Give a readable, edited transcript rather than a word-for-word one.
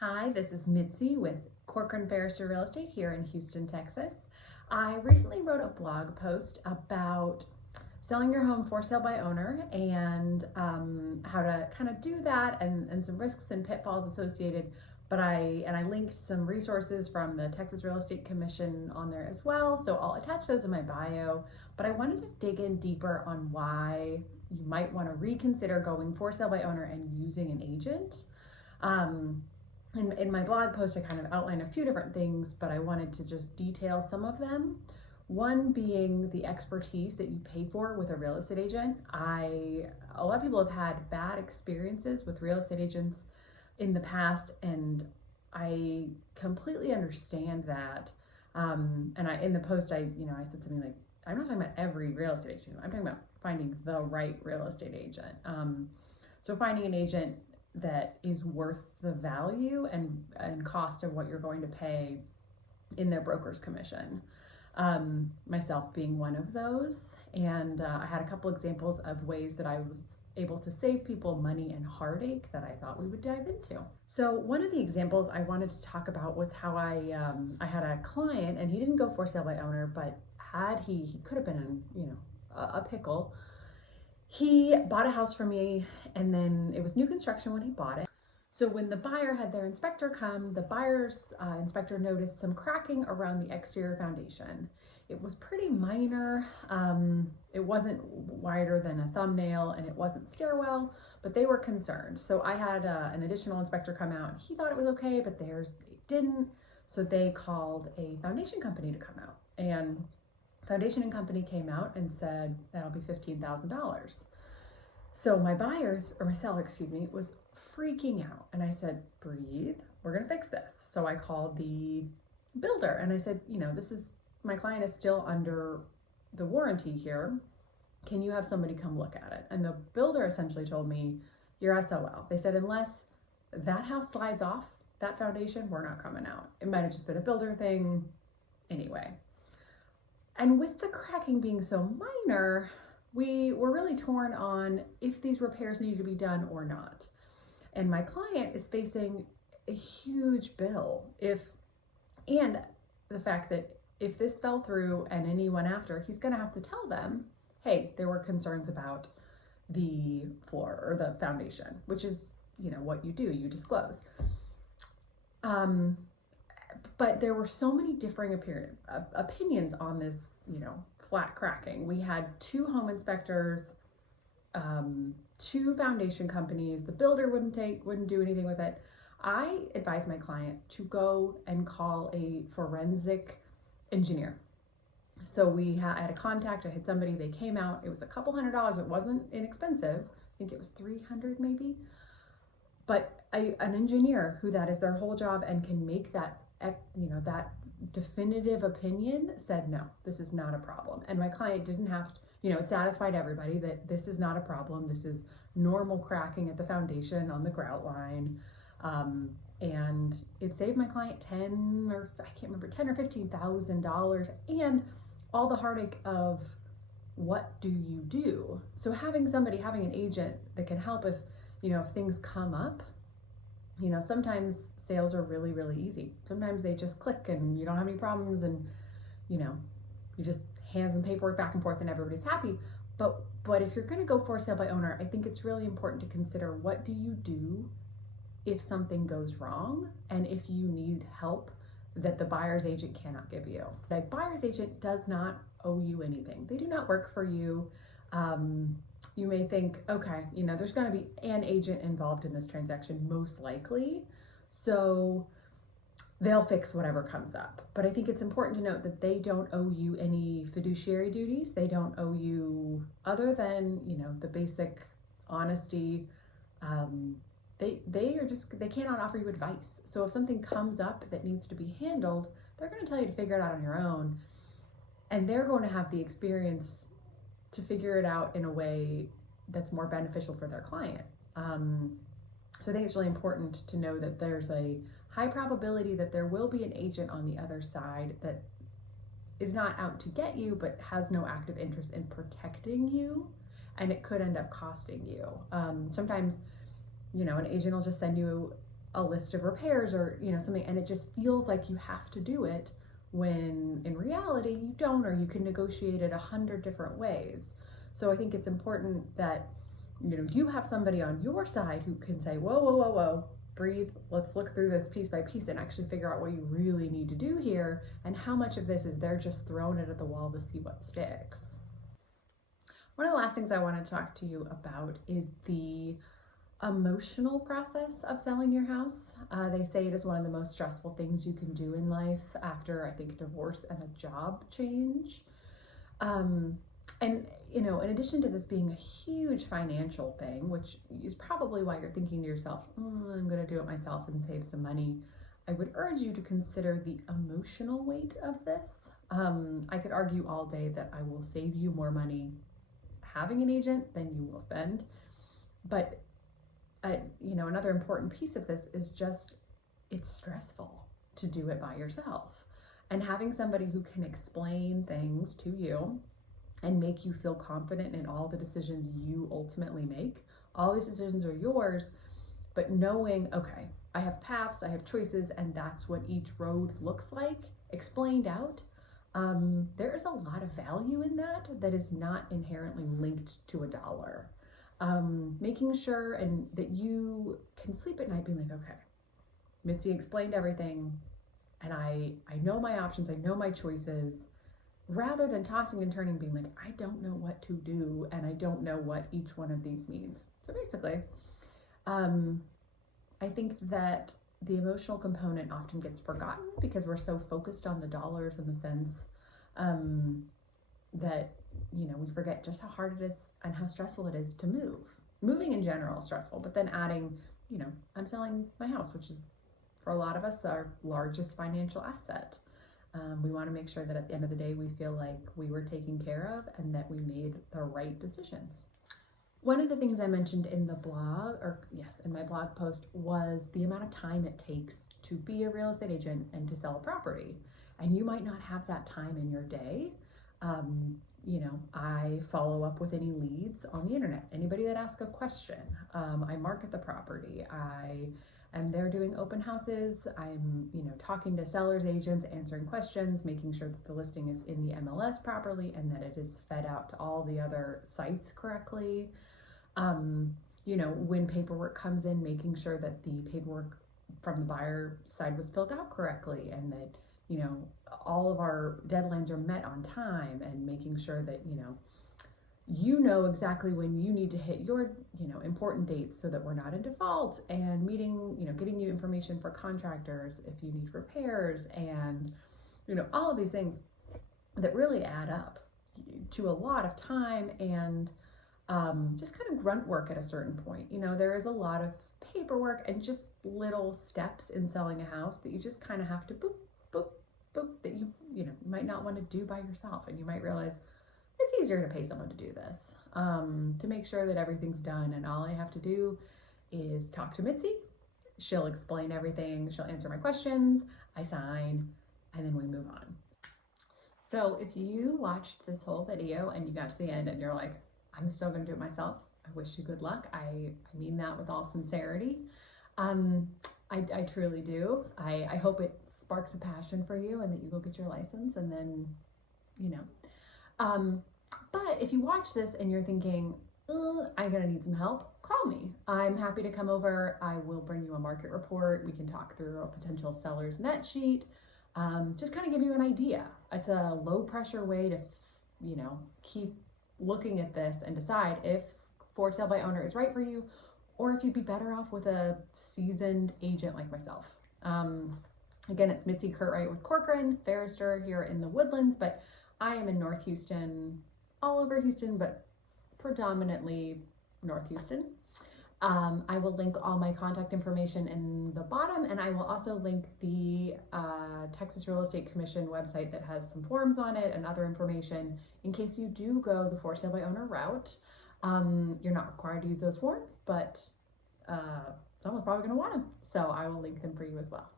Hi, this is Mitzi with Corcoran Barrister Real Estate here in Houston, Texas. I recently wrote a blog post about selling your home for sale by owner and how to kind of do that and some risks and pitfalls associated. But I linked some resources from the Texas Real Estate Commission on there as well. So I'll attach those in my bio. But I wanted to dig in deeper on why you might want to reconsider going for sale by owner and using an agent. In my blog post, I kind of outlined a few different things, but I wanted to just detail some of them. One being the expertise that you pay for with a real estate agent. A lot of people have had bad experiences with real estate agents in the past, and I completely understand that. In the post, I said something like, I'm not talking about every real estate agent. I'm talking about finding the right real estate agent. So finding an agent that is worth the value and cost of what you're going to pay in their broker's commission. Myself being one of those. And I had a couple examples of ways that I was able to save people money and heartache that I thought we would dive into. So one of the examples I wanted to talk about was how I had a client, and he didn't go for sale by owner, but he could have been in a pickle. He bought a house for me, and then it was new construction when he bought it. So when the buyer had their inspector come, the buyer's inspector noticed some cracking around the exterior foundation. It was pretty minor. It wasn't wider than a thumbnail, and it wasn't stairwell, but they were concerned. So I had an additional inspector come out. He thought it was okay, but theirs didn't. So they called a foundation company to come out, and Foundation and Company came out and said, that'll be $15,000. So my seller, was freaking out. And I said, breathe, we're gonna fix this. So I called the builder and I said, my client is still under the warranty here. Can you have somebody come look at it? And the builder essentially told me, you're SOL. They said, unless that house slides off that foundation, we're not coming out. It might have just been a builder thing anyway. And with the cracking being so minor, we were really torn on if these repairs needed to be done or not. And my client is facing a huge bill and the fact that if this fell through and anyone after, he's gonna have to tell them, hey, there were concerns about the floor or the foundation, which is, what you do, you disclose. But there were so many differing opinions on this, flat cracking. We had 2 home inspectors, 2 foundation companies. The builder wouldn't do anything with it. I advised my client to go and call a forensic engineer. So I had a contact. I had somebody. They came out. It was a couple $100. It wasn't inexpensive. I think it was $300 maybe. But an engineer who that is their whole job and can make that definitive opinion said, no, this is not a problem. And my client didn't have to, it satisfied everybody that this is not a problem. This is normal cracking at the foundation on the grout line. And it saved my client $10 or $15,000 and all the heartache of what do you do? So having an agent that can help if things come up, sometimes sales are really, really easy. Sometimes they just click and you don't have any problems and, you just hand some paperwork back and forth and everybody's happy. But if you're gonna go for sale by owner, I think it's really important to consider, what do you do if something goes wrong and if you need help that the buyer's agent cannot give you. The buyer's agent does not owe you anything. They do not work for you. You may think, okay, there's gonna be an agent involved in this transaction, most likely. So they'll fix whatever comes up. But I think it's important to note that they don't owe you any fiduciary duties. They don't owe you, other than, the basic honesty. They cannot offer you advice. So if something comes up that needs to be handled, they're going to tell you to figure it out on your own. And they're going to have the experience to figure it out in a way that's more beneficial for their client. So I think it's really important to know that there's a high probability that there will be an agent on the other side that is not out to get you, but has no active interest in protecting you, and it could end up costing you. Sometimes, an agent will just send you a list of repairs or, something, and it just feels like you have to do it when in reality you don't, or you can negotiate it 100 different ways. So I think it's important that, you have somebody on your side who can say, whoa, whoa, whoa, whoa, breathe, let's look through this piece by piece and actually figure out what you really need to do here, and how much of this is they're just throwing it at the wall to see what sticks. One of the last things I want to talk to you about is the emotional process of selling your house. They say it is one of the most stressful things you can do in life after, I think, divorce and a job change. And, in addition to this being a huge financial thing, which is probably why you're thinking to yourself, I'm going to do it myself and save some money, I would urge you to consider the emotional weight of this. I could argue all day that I will save you more money having an agent than you will spend. But, another important piece of this is just, it's stressful to do it by yourself. And having somebody who can explain things to you and make you feel confident in all the decisions you ultimately make. All these decisions are yours, but knowing, okay, I have paths, I have choices, and that's what each road looks like, explained out. There is a lot of value in that is not inherently linked to a dollar. Making sure and that you can sleep at night being like, okay, Mitzi explained everything, and I know my options, I know my choices, rather than tossing and turning, being like, I don't know what to do, and I don't know what each one of these means. So basically, I think that the emotional component often gets forgotten because we're so focused on the dollars and the cents, that, we forget just how hard it is and how stressful it is to move. Moving in general is stressful, but then adding, I'm selling my house, which is for a lot of us our largest financial asset. We want to make sure that at the end of the day, we feel like we were taken care of and that we made the right decisions. One of the things I mentioned in the blog, in my blog post, was the amount of time it takes to be a real estate agent and to sell a property. And you might not have that time in your day. I follow up with any leads on the internet. Anybody that asks a question, I market the property. I am there doing open houses. I'm, talking to sellers, agents, answering questions, making sure that the listing is in the MLS properly and that it is fed out to all the other sites correctly. When paperwork comes in, making sure that the paperwork from the buyer side was filled out correctly and that, all of our deadlines are met on time, and making sure that, you know exactly when you need to hit your, important dates so that we're not in default, and meeting, getting you information for contractors if you need repairs, and, all of these things that really add up to a lot of time and just kind of grunt work at a certain point. There is a lot of paperwork and just little steps in selling a house that you just kind of have to boop, boop, boop, that you might not want to do by yourself, and you might realize it's easier to pay someone to do this, to make sure that everything's done, and all I have to do is talk to Mitzi. She'll explain everything, she'll answer my questions, I sign, and then we move on. So if you watched this whole video and you got to the end and you're like, I'm still gonna do it myself, I wish you good luck. I mean that with all sincerity. I truly do. I hope it sparks a passion for you and that you go get your license, and then, but if you watch this and you're thinking, I'm gonna need some help, call me. I'm happy to come over. I will bring you a market report. We can talk through a potential seller's net sheet. Just kind of give you an idea. It's a low pressure way to, keep looking at this and decide if for sale by owner is right for you, or if you'd be better off with a seasoned agent like myself. Again, it's Mitzi Curtright with Corcoran, Barrister here in the Woodlands, but I am in North Houston, all over Houston, but predominantly North Houston. I will link all my contact information in the bottom, and I will also link the Texas Real Estate Commission website that has some forms on it and other information in case you do go the for sale by owner route. You're not required to use those forms, but someone's probably going to want them, so I will link them for you as well.